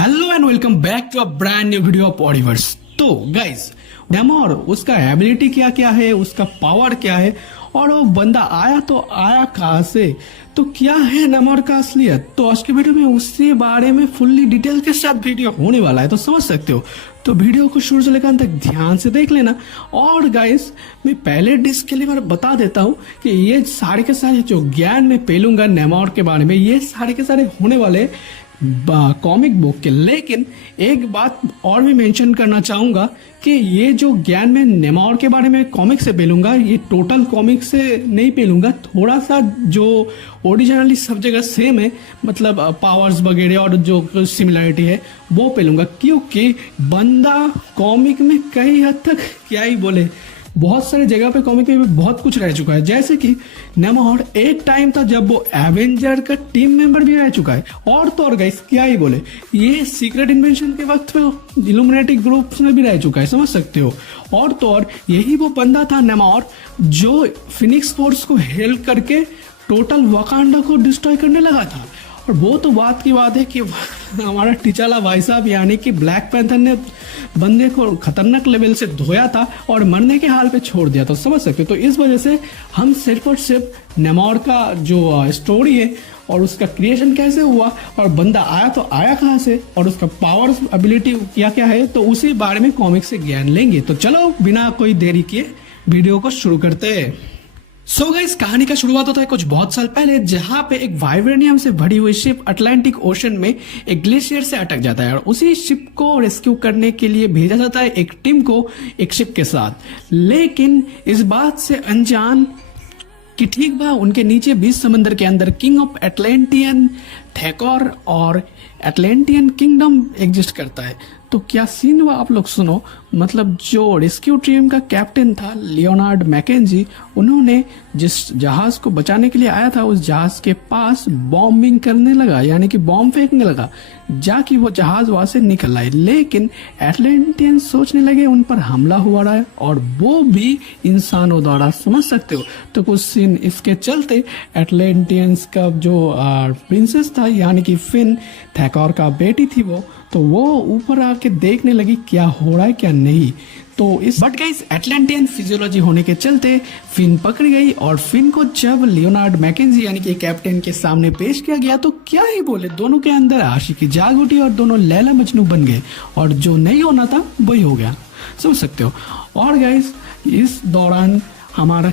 Hello and welcome back to a brand new video of Audiverse. तो guys, नेमोर उसका ability क्या क्या है, उसका पावर क्या है, और वो बंदा आया तो आया कहाँ से, तो क्या है नेमोर का असलियत। तो आज के वीडियो में उसी बारे में फुल्ली डिटेल के साथ वीडियो होने वाला है, तो समझ सकते हो। तो वीडियो को शुरू से लेकर अंत तक ध्यान से देख लेना। और गाइस, मैं पहले डिस्क्लेमर बता देता हूँ कि ये सारे के सारे जो ज्ञान मैं पेलूंगा नेमोर के बारे में, ये सारे के सारे होने वाले कॉमिक बुक के। लेकिन एक बात और भी मेंशन करना चाहूंगा कि ये जो ज्ञान मैं नेमोर के बारे में कॉमिक से पेलूंगा, ये टोटल कॉमिक से नहीं पेलूंगा। थोड़ा सा जो ओरिजिनली सब जगह सेम है, मतलब पावर्स वगैरह और जो सिमिलरिटी है वो पेलूंगा, क्योंकि बंदा कॉमिक में कई हद तक क्या ही बोले, बहुत सारे जगह पे कॉमिक में बहुत कुछ रह चुका है। जैसे कि नेमोर एक टाइम था जब वो एवेंजर का टीम मेंबर भी रह चुका है। और तो और गाइस, क्या ही बोले, ये सीक्रेट इन्वेंशन के वक्त पे इल्यूमिनेटी ग्रुप्स में भी रह चुका है, समझ सकते हो। और तो और यही वो बंदा था नेमोर जो फिनिक्स फोर्स को हेल्प करके टोटल वकांडा को डिस्ट्रॉय करने लगा था। और वो तो बात की बात है कि हमारा टिचाला भाई साहब यानी कि ब्लैक पैंथर ने बंदे को खतरनाक लेवल से धोया था और मरने के हाल पे छोड़ दिया था, समझ सकते हो। तो इस वजह से हम सिर्फ और सिर्फ नेमोर का जो स्टोरी है और उसका क्रिएशन कैसे हुआ और बंदा आया तो आया कहाँ से और उसका पावर एबिलिटी क्या क्या है, तो उसी बारे में कॉमिक से ज्ञान लेंगे। तो चलो बिना कोई देरी किए वीडियो को शुरू करते हैं। सो गाइस, कहानी का शुरुआत होता है कुछ बहुत साल पहले, जहां पे एक वाइब्रेनियम से भरी हुई शिप अटलांटिक ओशन में एक ग्लेशियर से अटक जाता है और उसी शिप को रेस्क्यू करने के लिए भेजा जाता है एक टीम को एक शिप के साथ। लेकिन इस बात से अनजान कि ठीक बा उनके नीचे 20 समंदर के अंदर किंग ऑफ एटलांटियन थेकोर और एटलांटियन किंगडम एग्जिस्ट करता है। तो क्या सीन हुआ आप लोग सुनो। मतलब जो रेस्क्यू टीम का कैप्टन था लियोनार्ड मैकेंजी, उन्होंने जिस जहाज को बचाने के लिए आया था उस जहाज के पास बॉम्बिंग करने लगा, यानी कि बॉम्ब फेंकने लगा, जाकि वो जहाज वहां से निकल आए। लेकिन एटलांटियन सोचने लगे उन पर हमला हुआ रहा है, और वो भी इंसानों द्वारा, समझ सकते हो। तो कुछ सीन इसके चलते एटलांटियंस का जो प्रिंसेस था यानी कि फिन थेकोर का बेटी थी वो ऊपर आके देखने लगी क्या हो रहा है क्या नहीं। तो इस बट गाइस, एटलांटियन फिजियोलॉजी होने के चलते फिन पकड़ गई, और फिन को जब लियोनार्ड मैकेंजी यानी कि कैप्टन के सामने पेश किया गया तो क्या ही बोले, दोनों के अंदर आशिकी जाग उठी और दोनों लैला मजनू बन गए, और जो नहीं होना था वही हो गया, समझ सकते हो। और गाइस, इस दौरान हमारा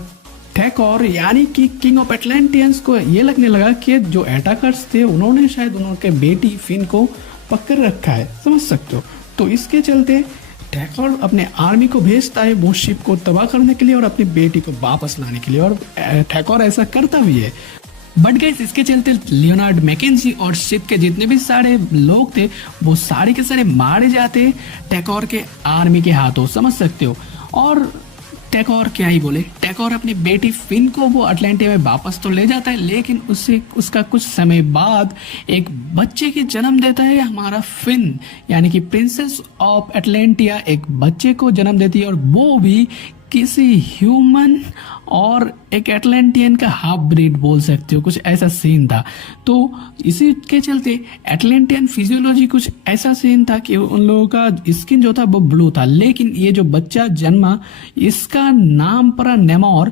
थेकोर यानी कि किंग ऑफ एटलांटियंस को ये लगने लगा कि जो अटैकर्स थे उन्होंने शायद उनके बेटी फिन को पकड़ रखा है, समझ सकते हो। तो इसके चलते थेकोर अपने आर्मी को भेजता है वो शिप को तबाह करने के लिए और अपनी बेटी को वापस लाने के लिए, और थेकोर ऐसा करता भी है। बट गाइस, इसके चलते लियोनार्ड मैकेंजी और शिप के जितने भी सारे लोग थे वो सारे के सारे मारे जाते थेकोर के आर्मी के हाथों, समझ सकते हो। और थेकोर क्या ही बोले, थेकोर अपनी बेटी फिन को वो अटलांटिया में वापस तो ले जाता है, लेकिन उसका कुछ समय बाद एक बच्चे की जन्म देता है हमारा फिन, यानी कि प्रिंसेस ऑफ एटलांटिया एक बच्चे को जन्म देती है, और वो भी किसी ह्यूमन और एक एटलांटियन का हाफ ब्रीड बोल सकते हो, कुछ ऐसा सीन था। तो इसी के चलते एटलांटियन फिजियोलॉजी कुछ ऐसा सीन था कि उन लोगों का स्किन जो था वो ब्लू था। लेकिन ये जो बच्चा जन्मा, इसका नाम पड़ा नेमोर,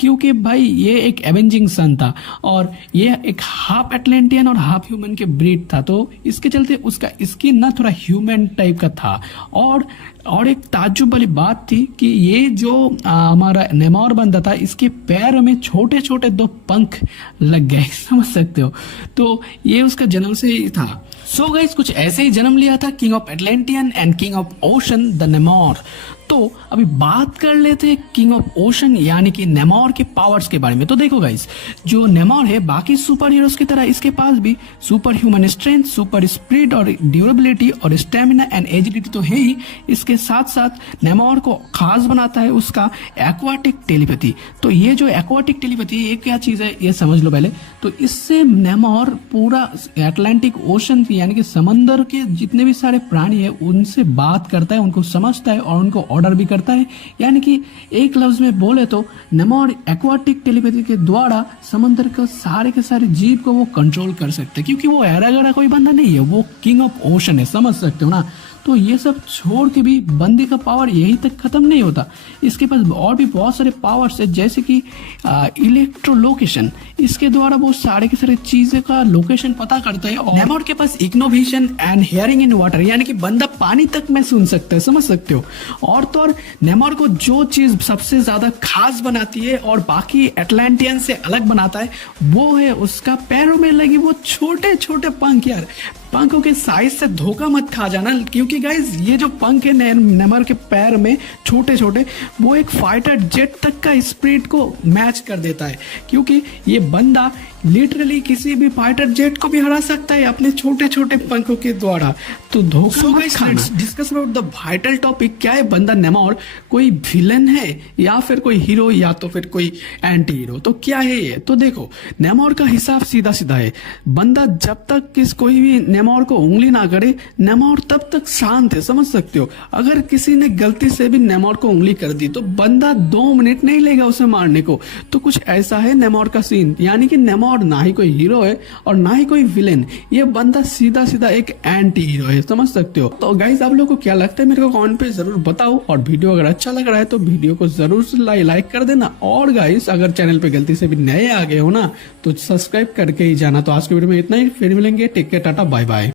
क्योंकि भाई ये एक एवेंजिंग सन था और ये एक हाफ एटलांटियन और हाफ ह्यूमन के ब्रीड था। तो इसके चलते उसका स्किन ना थोड़ा ह्यूमन टाइप का था। और एक ताज्जुब वाली बात थी कि ये जो हमारा नेमोर बंदा था, इसके पैर में छोटे छोटे 2 पंख लग गए, समझ सकते हो। तो ये उसका जन्म से ही था। सो गाइस, कुछ ऐसे ही जन्म लिया था king of एटलांटियन and king of ocean the नेमोर। तो अभी बात कर लेते हैं किंग ऑफ ओशन यानी कि नेमोर के पावर्स के बारे में। तो देखो गाइस, जो नेमोर है बाकी सुपर हीरोज की तरह इसके पास भी super human strength, super speed और ड्यूरेबिलिटी और स्टेमिना एंड एजिलिटी तो है ही। इसके साथ साथ नेमोर को खास बनाता है उसका एक्वाटिक टेलीपैथी। तो ये जो एक्वाटिक टेलीपैथी ये क्या चीज है ये समझ लो पहले। तो इससे नेमोर पूरा एटलांटिक ओशन यानी कि समंदर के जितने भी सारे प्राणी है उनसे बात करता है, उनको समझता है और उनको ऑर्डर भी करता है। यानी कि एक लफ्ज में बोले तो नेमोर एक्वाटिक टेलीपैथी के द्वारा समंदर के सारे जीव को वो कंट्रोल कर सकते हैं, क्योंकि वो ऐरा गैरा कोई बंदा नहीं है, वो किंग ऑफ ओशन है, समझ सकते हो ना। तो ये सब छोड़ के भी बंदे का पावर यही तक खत्म नहीं होता, इसके पास और भी बहुत सारे पावर्स है, जैसे कि इलेक्ट्रो लोकेशन। इसके द्वारा वो सारे के सारे चीजें का लोकेशन पता करता है। और नेमोर के पास इग्नोविजन एंड हियरिंग इन वाटर, यानी कि बंदा पानी तक में सुन सकता है, समझ सकते हो। और तो और नेमोर को जो चीज सबसे ज्यादा खास बनाती है और बाकी एटलांटियन से अलग बनाता है वो है उसका पैरों में लगी वो छोटे छोटे पंख। यार पंखों के साइज से धोखा मत खा जाना, क्योंकि गाइज ये जो पंख है नेमोर के पैर में छोटे छोटे, वो एक फाइटर जेट तक का स्पीड को मैच कर देता है, क्योंकि ये बंदा लिटरली किसी भी फाइटर जेट को भी हरा सकता है अपने छोटे छोटे पंखों के द्वारा। तो धोखा मत खाना। Discuss about the vital topic, क्या है बंदा नेमोर कोई विलन है या फिर कोई हीरो या तो फिर कोई एंटी हीरो, तो क्या है ये? तो देखो नेमोर का हिसाब सीधा सीधा है, बंदा जब तक कोई भी नेमोर को उंगली ना करे नेमोर तब तक शांत है, समझ सकते हो। अगर किसी ने गलती से भी नेमोर को उंगली कर दी तो बंदा 2 मिनट नहीं लेगा उसे मारने को। तो कुछ ऐसा है नेमोर का सीन, यानी कि नेमोर ना ही कोई हीरो है और ना ही कोई विलेन, ये बंदा सीधा सीधा एक एंटी हीरो है, समझ सकते हो। तो गाइस आप लोगों को क्या लगता है मेरे को कमेंट पे जरूर बताओ, और वीडियो अगर अच्छा लग रहा है तो वीडियो को जरूर से लाइक कर देना। और गाइस अगर चैनल पे गलती से भी नए आ गए हो ना तो सब्सक्राइब करके ही जाना। तो आज के वीडियो में इतना ही, फिर मिलेंगे, take care, tata, bye bye.